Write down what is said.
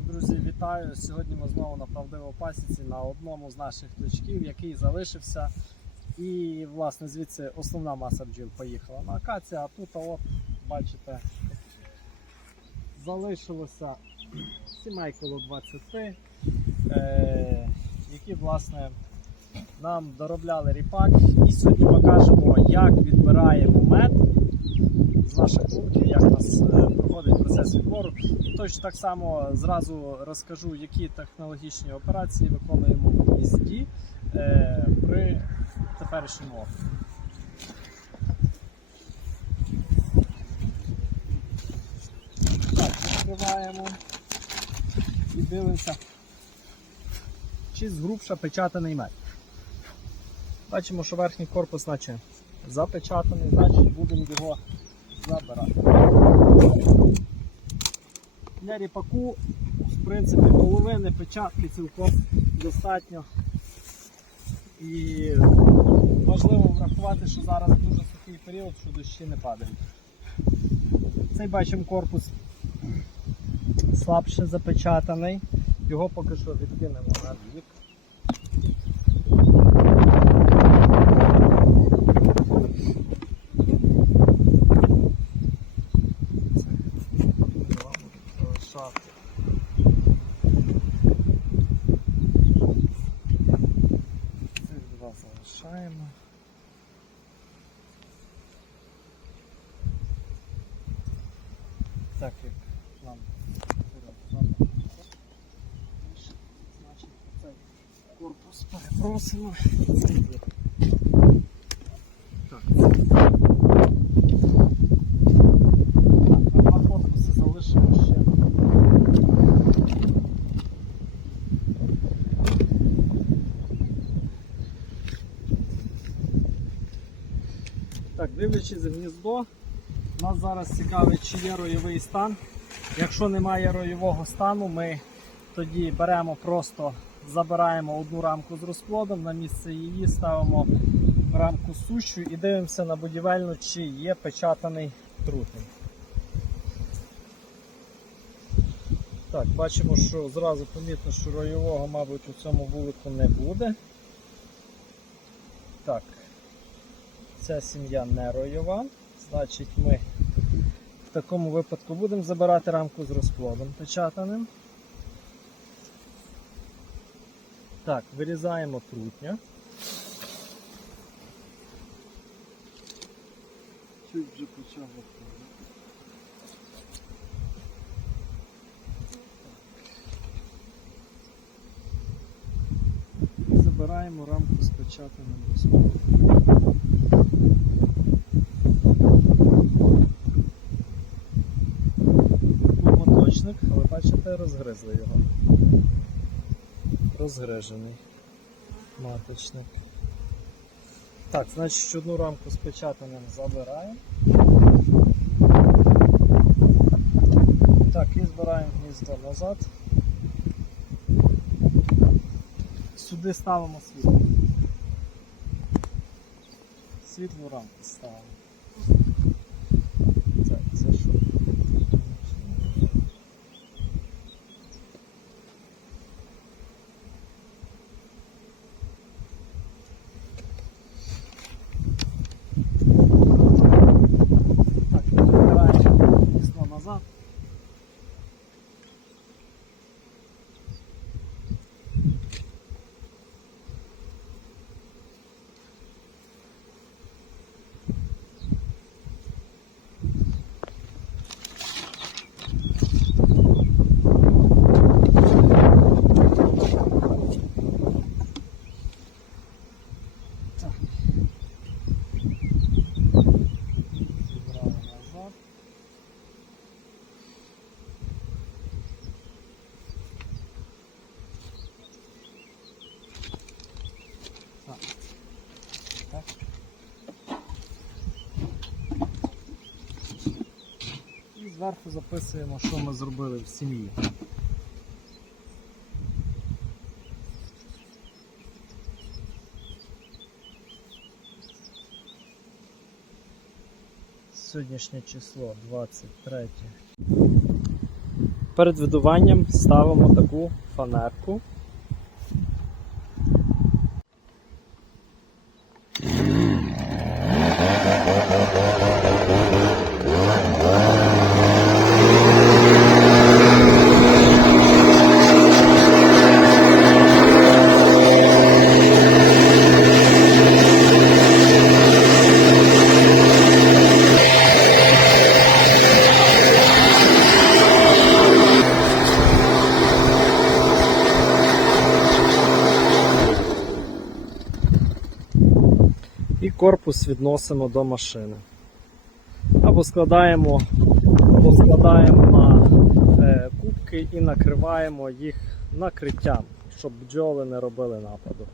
так, друзі, вітаю. Сьогодні ми знову на правдивій пасіці на одному з наших точків, який залишився. І, власне, звідси основна маса бджіл поїхала на акація, а тут, от, бачите, залишилося сімей коло 20, е, які, власне, нам доробляли ріпак. І сьогодні покажемо, як відбираємо мед з наших пунктів, як у нас е, проходить процес відбору. Точно так само зразу розкажу, які технологічні операції виконуємо в гнізді е, при теперішньому опиті. Так, відкриваємо і дивимося, чи згрубша печатаний мед. Бачимо, що верхній корпус наче запечатаний, значить будемо його забирати. Для ріпаку, в принципі, половини печатки цілком достатньо. І важливо врахувати, що зараз дуже сухий період, що дощі не падають. Цей бачимо корпус слабше запечатаний. Його поки що відкинемо на бік. залишати. Цих два залишаємо. Так як нам значить цей корпус перепросимо. Цей. Так. Два корпуси залишимо ще. Дивлячись гніздо, нас зараз цікавить, чи є ройовий стан. Якщо немає ройового стану, ми тоді беремо просто забираємо одну рамку з розплодом, на місце її ставимо рамку сущу і дивимося на будівельну, чи є печатаний трутень. Так, бачимо, що зразу помітно, що ройового, мабуть, у цьому вулику не буде. Так, ця сім'я не ройова, значить ми в такому випадку будемо забирати рамку з розплодом печатаним. Так, вирізаємо трутня. Чуть вже почав виходити. І забираємо рамку з печатаним розплодом. Був але бачите, розгризли його. Розгрижений маточник. Так, значить одну рамку з печатаним забираємо. Так, і збираємо гніздо назад. Сюди ставимо світло. Світлу рамку ставимо. Так, це що? Так, забираємо гніздо назад. Так. Зібрали назад. Так. Так. І зверху записуємо, що ми зробили в сім'ї. Сьогоднішнє число 23 Перед видуванням ставимо таку фанерку. Корпус відносимо до машини. Або складаємо, або складаємо на е, кубки і накриваємо їх накриттям, щоб бджоли не робили нападу.